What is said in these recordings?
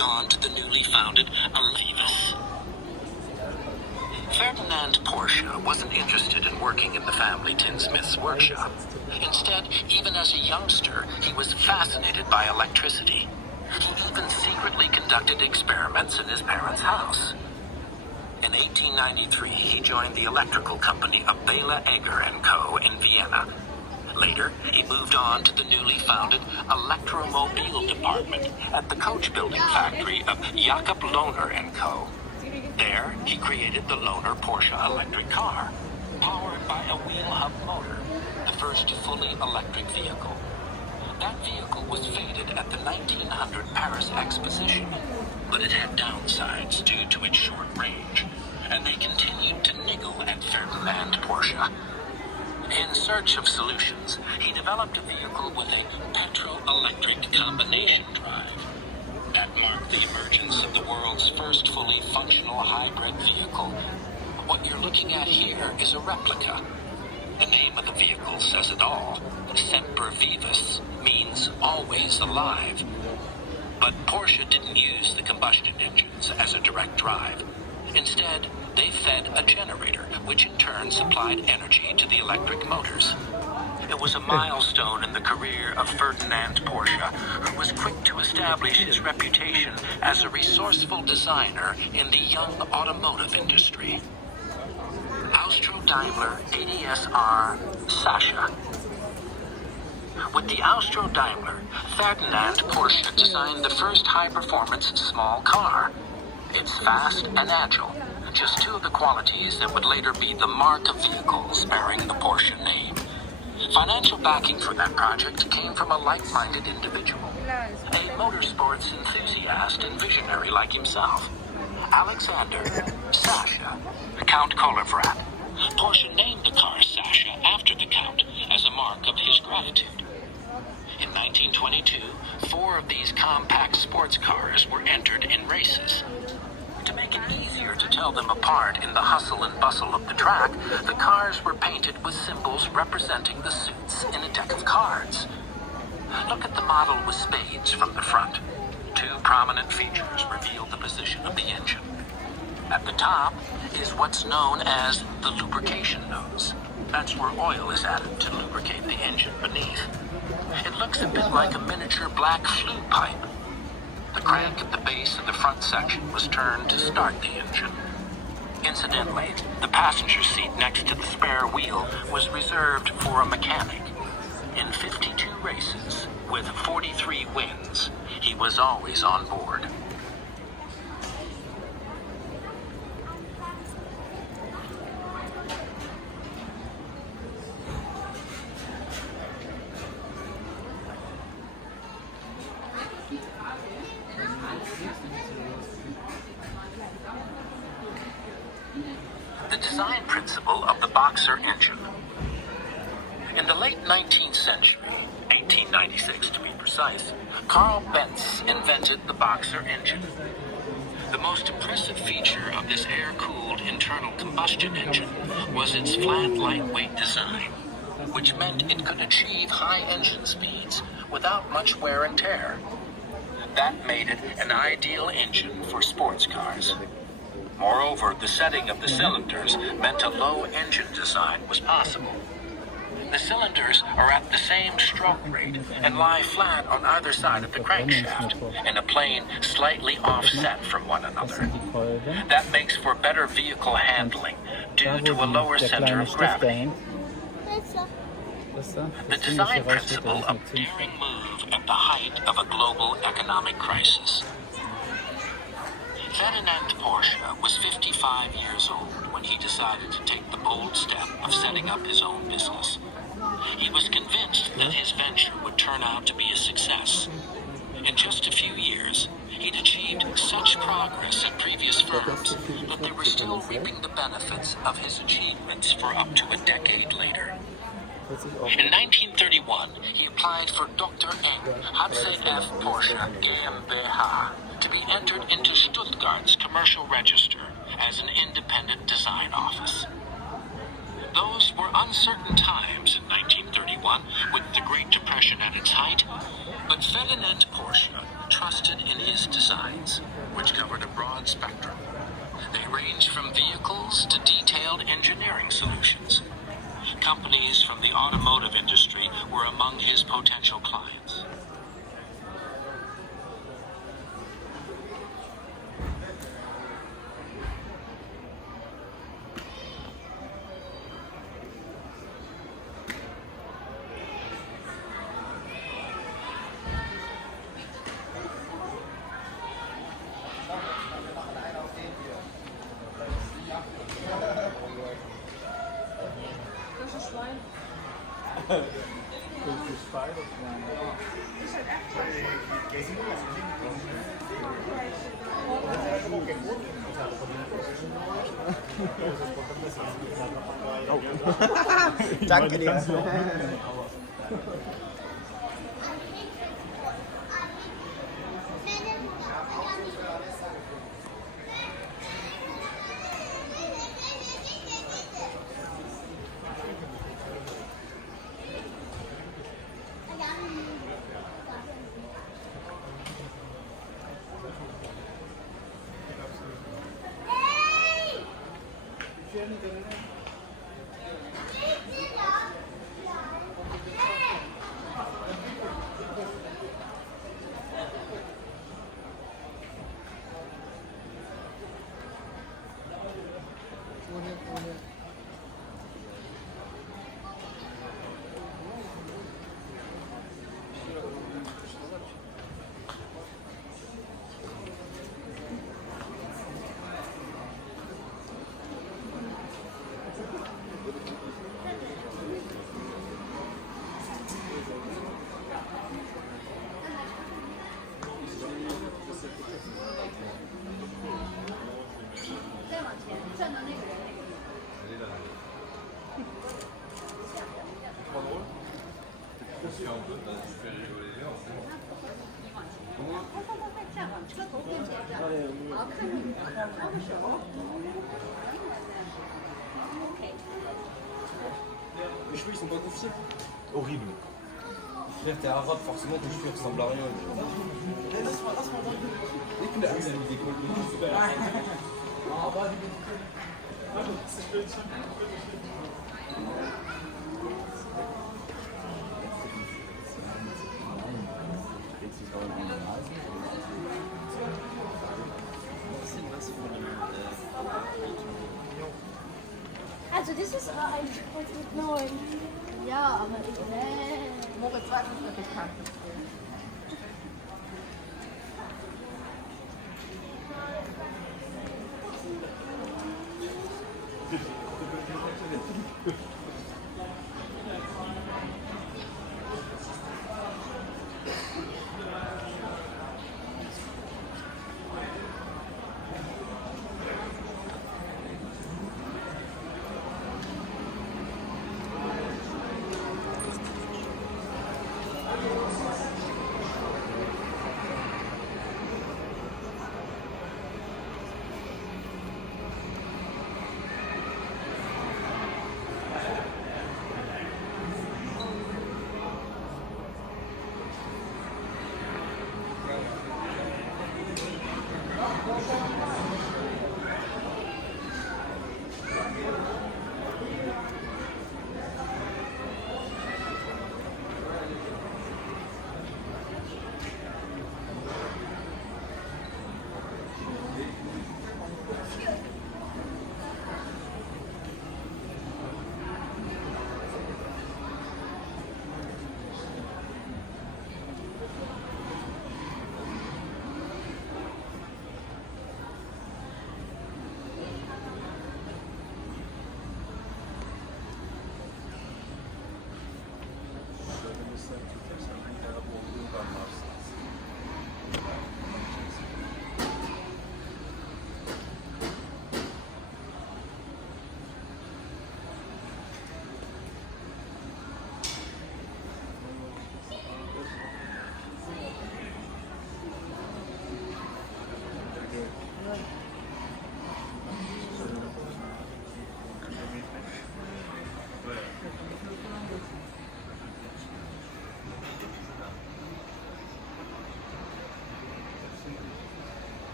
On to the newly founded Avis. Ferdinand Porsche wasn't interested in working in the family tinsmith's workshop. Instead, even as a youngster, he was fascinated by electricity. He even secretly conducted experiments in his parents' house. In 1893, he joined the electrical company of Bela Egger & Co. in Vienna. Later, he moved on to the newly founded electromobile department at the coach building factory of Jakob Lohner & Co. There, he created the Lohner Porsche electric car, powered by a wheel hub motor, the first fully electric vehicle. That vehicle was faded at the 1900 Paris Exposition, but it had downsides due to its short range, and they continued to niggle at Ferdinand Porsche. In search of solutions, he developed a vehicle with a petrol-electric combination drive. That marked the emergence of the world's first fully functional hybrid vehicle. What you're looking at here is a replica. The name of the vehicle says it all. Semper Vivus means always alive. But Porsche didn't use the combustion engines as a direct drive. Instead, they fed a generator, which in turn supplied energy to the electric motors. It was a milestone in the career of Ferdinand Porsche, who was quick to establish his reputation as a resourceful designer in the young automotive industry. Austro-Daimler ADSR Sascha. With the Austro-Daimler, Ferdinand Porsche designed the first high-performance small car. It's fast and agile, just two of the qualities that would later be the mark of vehicles bearing the Porsche name. Financial backing for that project came from a like-minded individual, a motorsports enthusiast and visionary like himself, Alexander Sascha, Count Kolowrat. Porsche named the car Sascha after the Count as a mark of his gratitude. In 1922, 4 of these compact sports cars were entered in races. To make it easier to tell them apart in the hustle and bustle of the track, the cars were painted with symbols representing the suits in a deck of cards. Look at the model with spades from the front. 2 prominent features reveal the position of the engine. At the top is what's known as the lubrication nose. That's where oil is added to lubricate the engine beneath. It looks a bit like a miniature black flue pipe. The crank at the base of the front section was turned to start the engine. Incidentally, the passenger seat next to the spare wheel was reserved for a mechanic. In 52 races, with 43 wins, he was always on board. The design principle of the Boxer engine. In the late 19th century, 1896 to be precise, Karl Benz invented the Boxer engine. The most impressive feature of this air-cooled internal combustion engine was its flat, lightweight design, which meant it could achieve high engine speeds without much wear and tear. That made it an ideal engine for sports cars. Moreover, the setting of the cylinders meant a low engine design was possible. The cylinders are at the same stroke rate and lie flat on either side of the crankshaft in a plane slightly offset from one another. That makes for better vehicle handling due to a lower center of gravity. The design principle of daring move at the height of a global economic crisis. Ferdinand Porsche was 55 years old when he decided to take the bold step of setting up his own business. He was convinced that his venture would turn out to be a success. In just a few years, he'd achieved such progress at previous firms that they were still reaping the benefits of his achievements for up to a decade later. In 1931, he applied for Dr. Eng, HCF Porsche GmbH, to be entered into Stuttgart's commercial register as an independent design office. Those were uncertain times in 1931, with the Great Depression at its height, but Ferdinand Porsche trusted in his designs, which covered a broad spectrum. They ranged from vehicles to detailed engineering solutions. Companies from the automotive industry were among his potential clients. Danke dir. Les cheveux ils sont pas confiés. Horrible. Frère, t'es arabe, forcément tes cheveux ressemblent à rien. Dès qu'il a mis des cols super. Also das ist ein mit 9. Ja, aber ich Moritz war nicht mehr bekannt.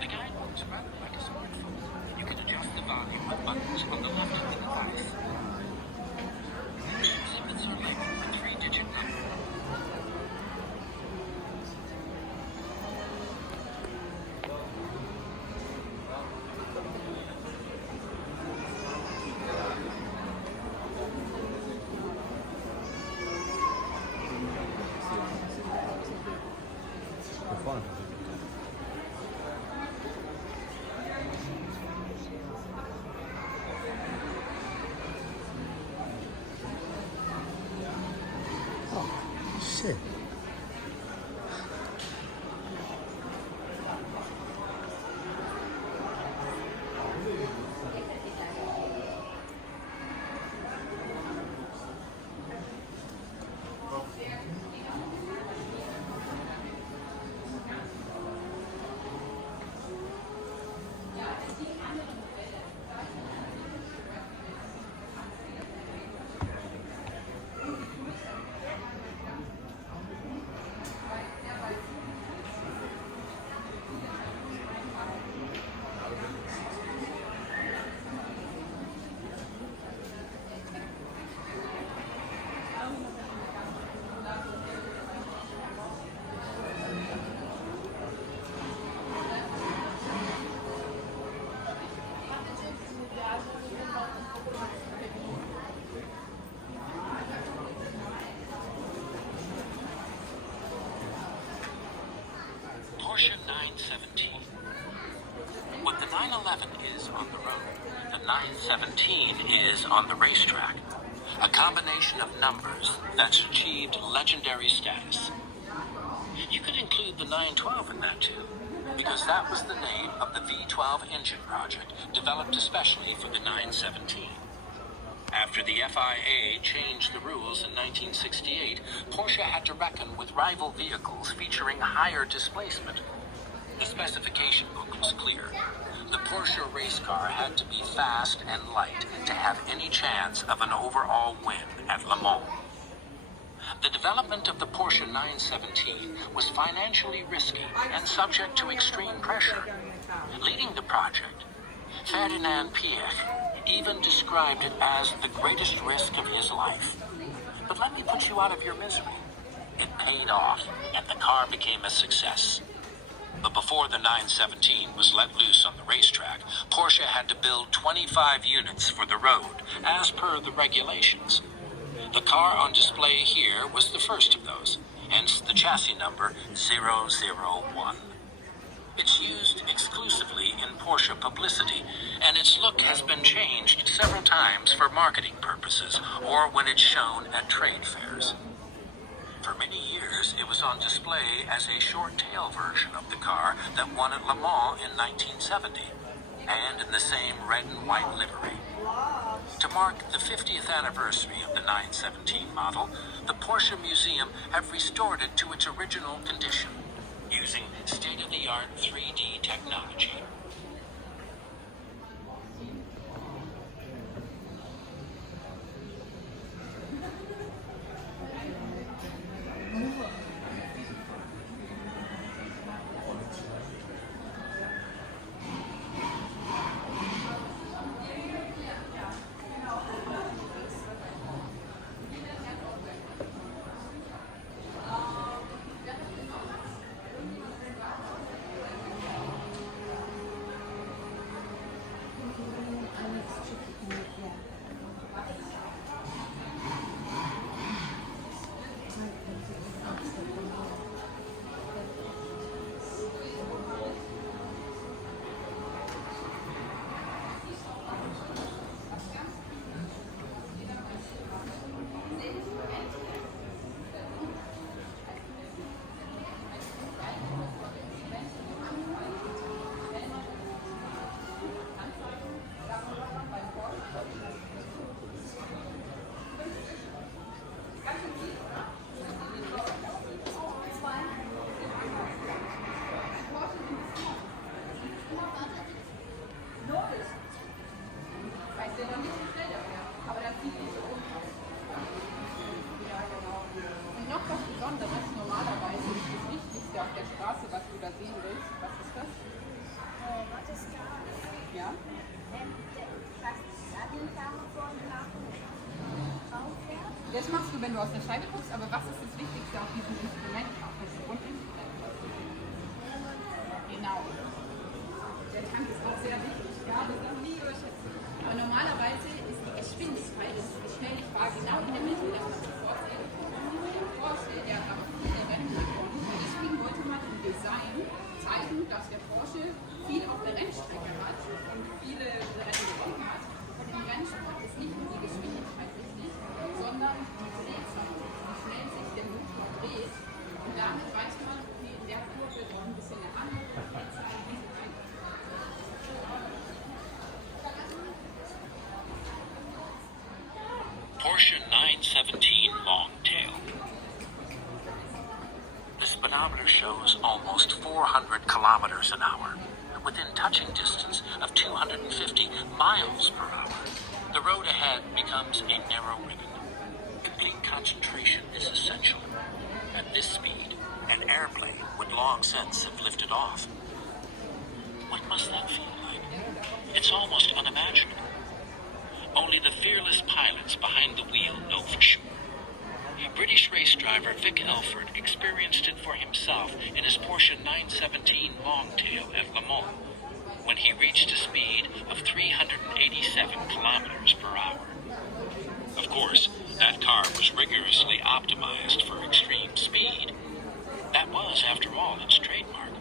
The guide works rather like a smartphone. You can adjust the volume with buttons on the left of the device. Exhibits are labeled with 3-digit numbers. Shit. Porsche 917. What the 911 is on the road, the 917 is on the racetrack. A combination of numbers that's achieved legendary status. You could include the 912 in that too, because that was the name of the V12 engine project developed especially for the 917. After the FIA changed the rules in 1968, Porsche had to reckon with rival vehicles featuring higher displacement. The specification book was clear. The Porsche race car had to be fast and light to have any chance of an overall win at Le Mans. The development of the Porsche 917 was financially risky and subject to extreme pressure. Leading the project, Ferdinand Piëch even described it as the greatest risk of his life. But let me put you out of your misery. It paid off, and the car became a success. But before the 917 was let loose on the racetrack, Porsche had to build 25 units for the road, as per the regulations. The car on display here was the first of those, hence the chassis number 001. It's used exclusively in Porsche publicity, and its look has been changed several times for marketing purposes or when it's shown at trade fairs. For many years, it was on display as a short-tail version of the car that won at Le Mans in 1970, and in the same red and white livery. To mark the 50th anniversary of the 917 model, the Porsche Museum have restored it to its original condition, using state-of-the-art 3D technology. Besonderes. Normalerweise ist das Wichtigste auf der Straße, was du da sehen willst. Was ist das? Was ist da? Ja? Das machst du, wenn du aus der Scheibe guckst, aber was ist das Wichtigste auf diesem Instrument? Auf das Grundinstrument? Genau. Der Tank ist auch sehr wichtig. Ja, das darf man nie überschätzen. Aber normalerweise ist die Geschwindigkeit, wie schnell ich fahre, genau in der Mitte. Das kannst du vorsehen. Der Porsche, der hat aber viele Rennen gewonnen. Und deswegen wollte man im Design zeigen, dass der Porsche viel auf der Rennstrecke hat und viele Rennen gewonnen hat. Und im Rennsport ist nicht nur die Geschwindigkeit wichtig, sondern die Drehzahl, wie schnell sich der Motor dreht. Und damit weiß man, okay, in der Kurve braucht ein bisschen eine andere Drehzahl. Porsche 917 Longtail. The speedometer shows almost 400 kilometers an hour, within touching distance of 250 miles per hour. The road ahead becomes a narrow ribbon. Complete concentration is essential. At this speed, an airplane would long since have lifted off. What must that feel like? It's almost unimaginable. Only the fearless pilots behind the wheel know for sure. British race driver Vic Elford experienced it for himself in his Porsche 917 Longtail at Le Mans, when he reached a speed of 387 kilometers per hour. Of course, that car was rigorously optimized for extreme speed. That was, after all, its trademark.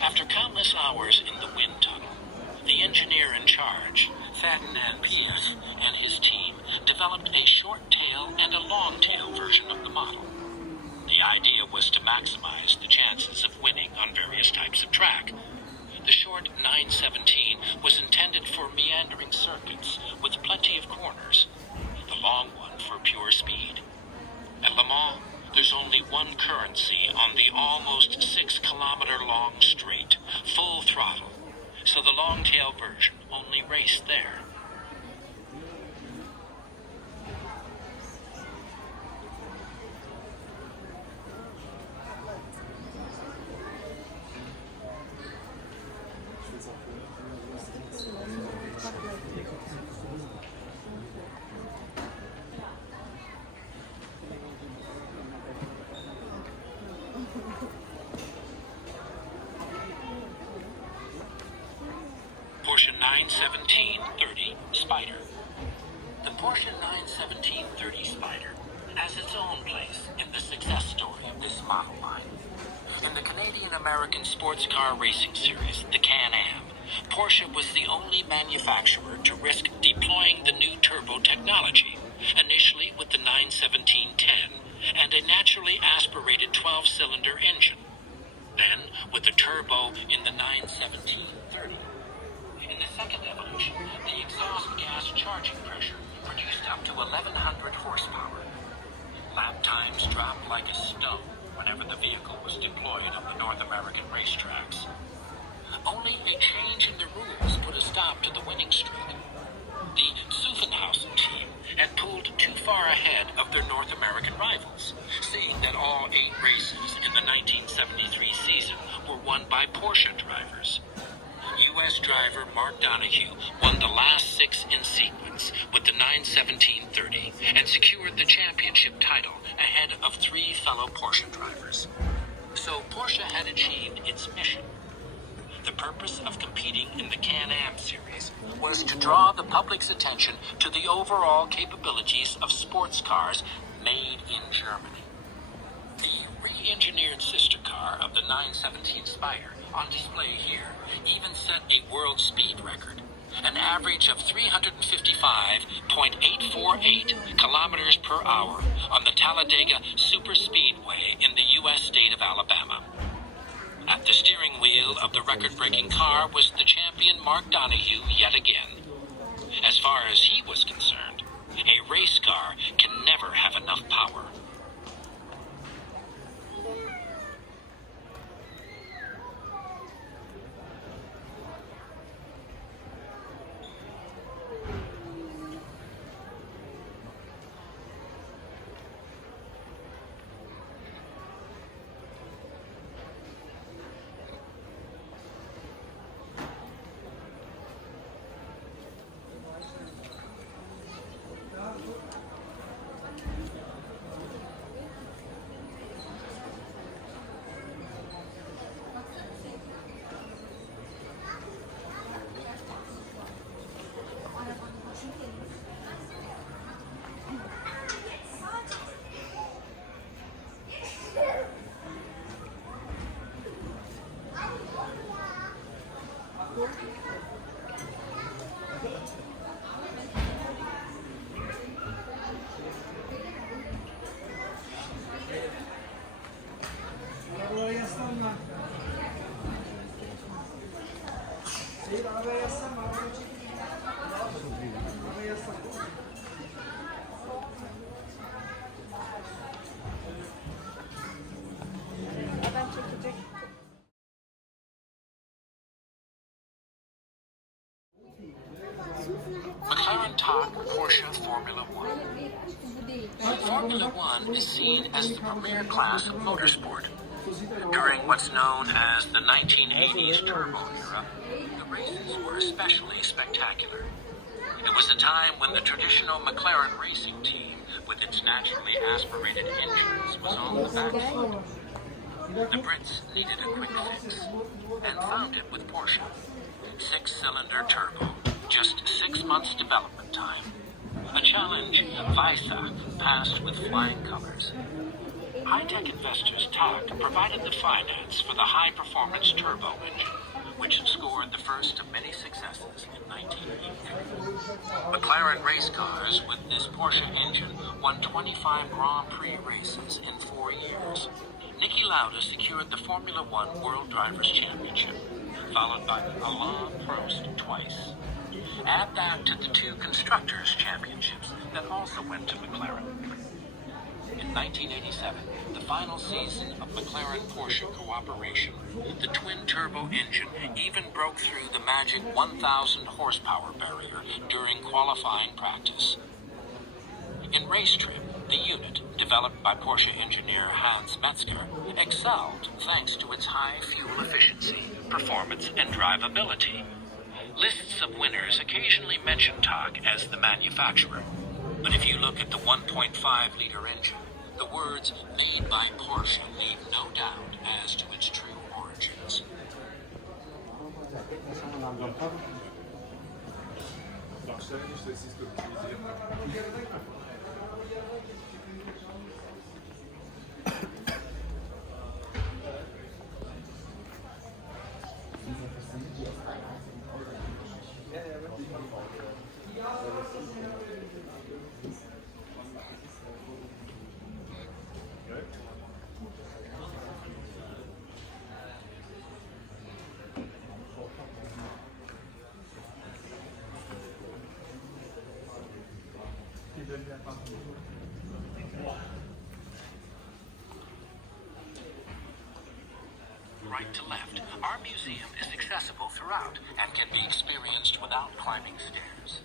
After countless hours in the wind tunnel, the engineer in charge, Ferdinand Pièce, and his team developed a short tail and a long tail version of the model. The idea was to maximize the chances of winning on various types of track. The short 917 was intended for meandering circuits with plenty of corners, the long one for pure speed. At Le Mans, there's only one currency on the almost 6-kilometer-long straight, full throttle, so the long-tail version only raced there. Porsche 917-30 Spider. The Porsche 917-30 Spider has its own place in the success story of this model line. In the Canadian-American sports car racing series, the Can-Am, Porsche was the only manufacturer to risk deploying the new turbo technology, initially with the 917-10 and a naturally aspirated 12-cylinder engine, then with the turbo in the 917-30. In the second evolution, the exhaust gas charging pressure produced up to 1,100 horsepower. Lap times dropped like a stone whenever the vehicle was deployed on the North American racetracks. Only a change in the rules put a stop to the winning streak. The Zuffenhausen team had pulled too far ahead of their North American rivals, seeing that all 8 races in the 1973 season were won by Porsche drivers. U.S. driver Mark Donohue won the last 6 in sequence with the 917-30 and secured the championship title ahead of 3 fellow Porsche drivers. So Porsche had achieved its mission. The purpose of competing in the Can-Am series was to draw the public's attention to the overall capabilities of sports cars made in Germany. The re-engineered sister car of the 917 Spider, on display here, even set a world speed record, an average of 355.848 kilometers per hour on the Talladega Superspeedway in the U.S. state of Alabama. At the steering wheel of the record-breaking car was the champion Mark Donohue yet again. As far as he was concerned, a race car can never have enough power. Porsche Formula One. Formula One is seen as the premier class of motorsport. During what's known as the 1980s turbo era, the races were especially spectacular. It was a time when the traditional McLaren racing team, with its naturally aspirated engines, was on the back foot. The Brits needed a quick fix, and found it with Porsche. 6-cylinder turbo, just 6 months development time. A challenge Weissach passed with flying colors. High-tech investors TAC provided the finance for the high-performance turbo engine, which scored the first of many successes in 1983. McLaren race cars with this Porsche engine won 25 Grand Prix races in 4 years. Niki Lauda secured the Formula One World Drivers' Championship, followed by Alain Prost twice. Add that to the 2 Constructors' Championships that also went to McLaren. In 1987, the final season of McLaren-Porsche cooperation, the twin-turbo engine even broke through the magic 1,000 horsepower barrier during qualifying practice. In race trim, the unit, developed by Porsche engineer Hans Metzger, excelled thanks to its high fuel efficiency, performance, and drivability. Lists of winners occasionally mention TAC as the manufacturer, but if you look at the 1.5-liter engine, the words "made by Porsche" leave no doubt as to its true origins. Right to left, our museum is accessible throughout and can be experienced without climbing stairs.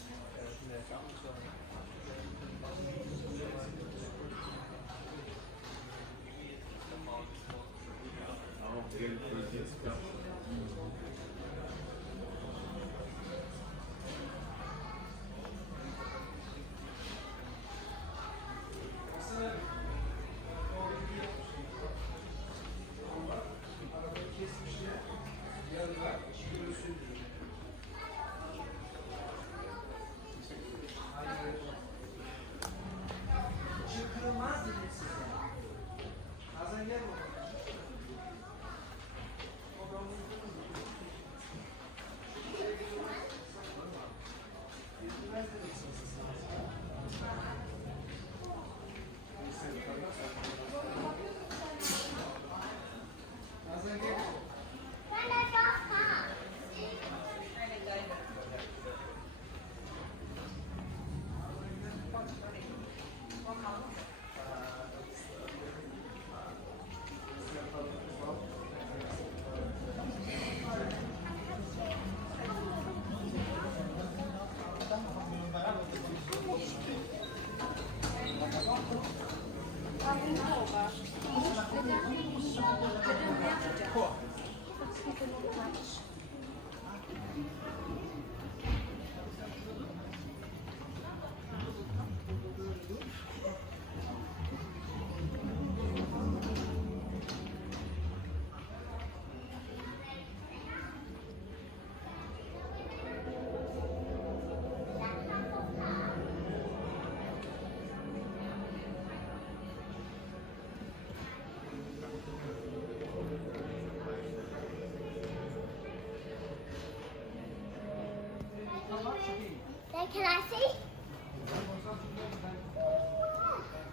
Can I see?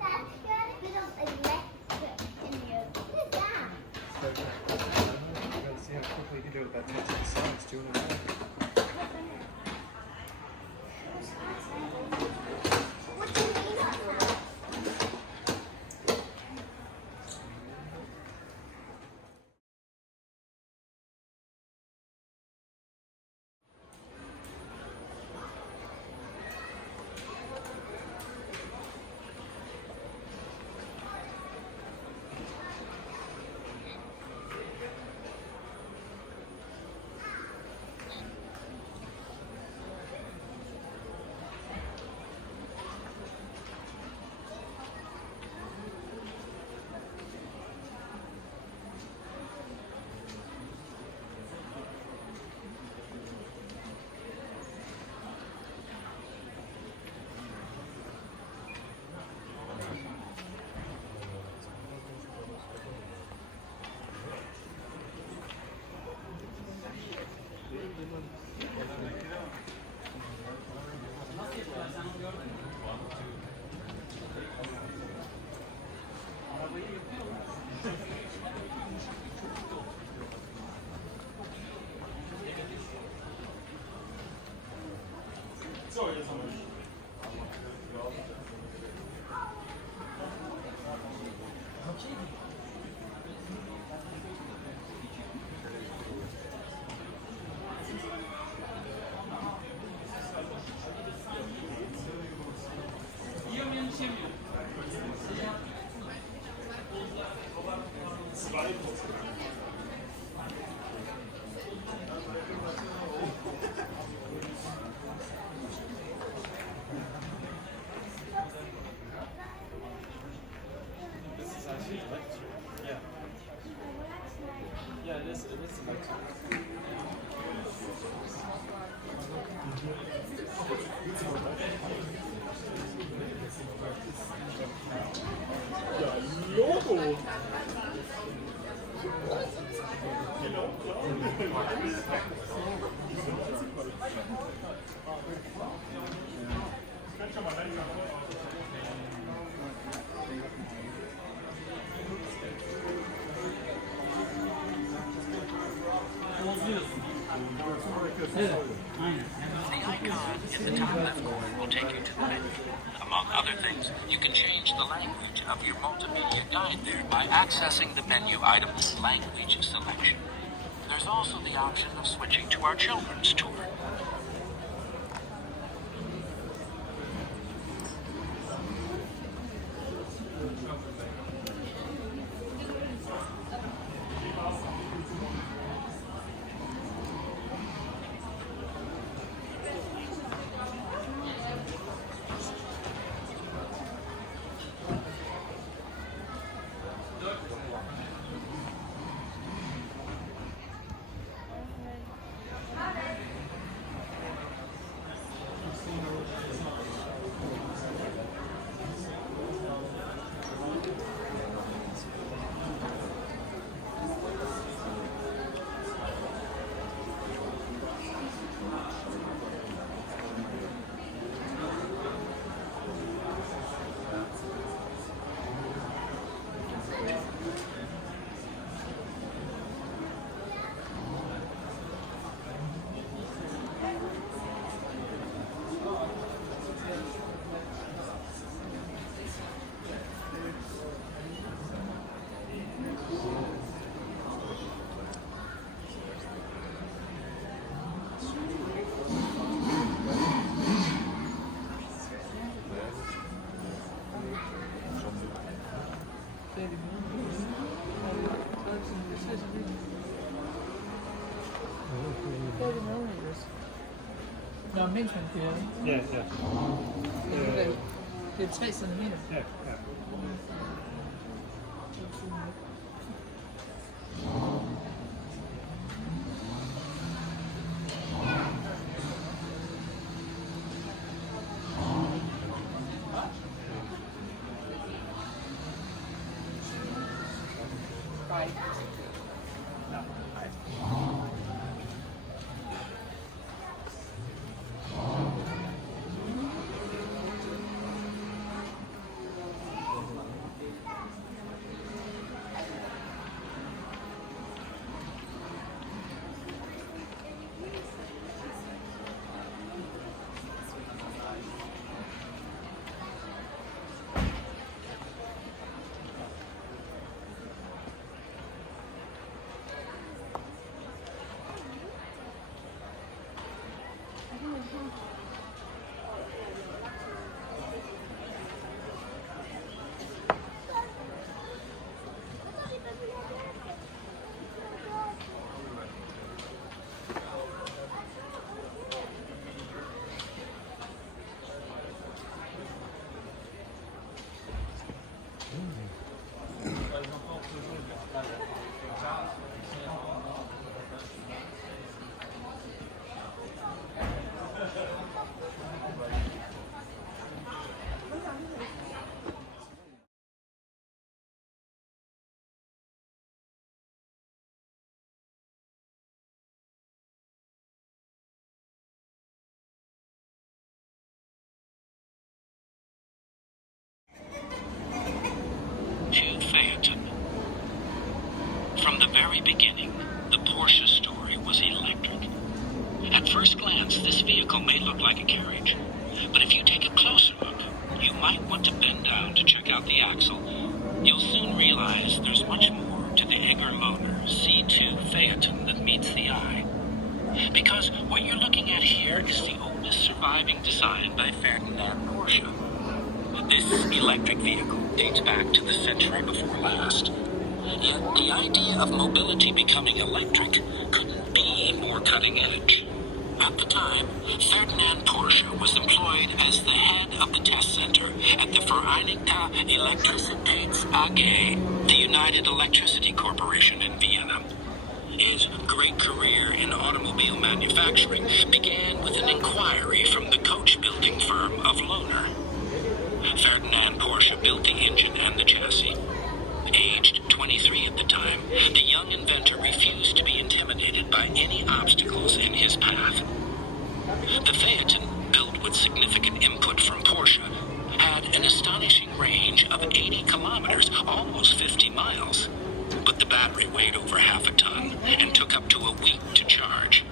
That's got a bit of electric in here. What is that? Let's see how quickly you do it. That takes the sounds doing it. What do you mean by that? Yeah. Yeah, it is electric. Logo! The icon in the top left corner will take you to the menu. Among other things, you can change the language of your multimedia guide there by accessing the menu item's language selection. There's also the option of switching to our children's tour. Nå, mens man kører, ikke? Ja. Det er 3 centimeter. Ja. From the very beginning, the Porsche story was electric. At first glance, this vehicle may look like a carriage, but if you take a closer look, you might want to bend down to check out the axle. You'll soon realize there's much more to the Egger-Lohner C2 Phaeton that meets the eye. Because what you're looking at here is the oldest surviving design by Ferdinand Porsche. This electric vehicle dates back to the century before last. Yet the idea of mobility becoming electric couldn't be more cutting edge. At the time, Ferdinand Porsche was employed as the head of the test center at the Vereinigte Elektrizitätsanstalt AG, the United Electricity Corporation in Vienna. His great career in automobile manufacturing began with an inquiry from the coach-building firm of Lohner. Ferdinand Porsche built the engine and the chassis. Aged 23 at the time, the young inventor refused to be intimidated by any obstacles in his path. The Phaeton, built with significant input from Porsche, had an astonishing range of 80 kilometers, almost 50 miles. But the battery weighed over half a ton and took up to a week to charge.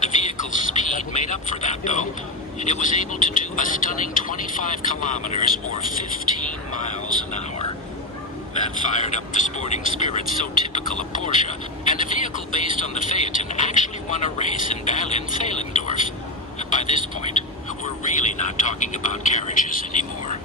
The vehicle's speed made up for that, though. It was able to do a stunning 25 kilometers or 15 miles an hour. That fired up the sporting spirit so typical of Porsche, and a vehicle based on the Phaeton actually won a race in Berlin-Zehlendorf. By this point, we're really not talking about carriages anymore.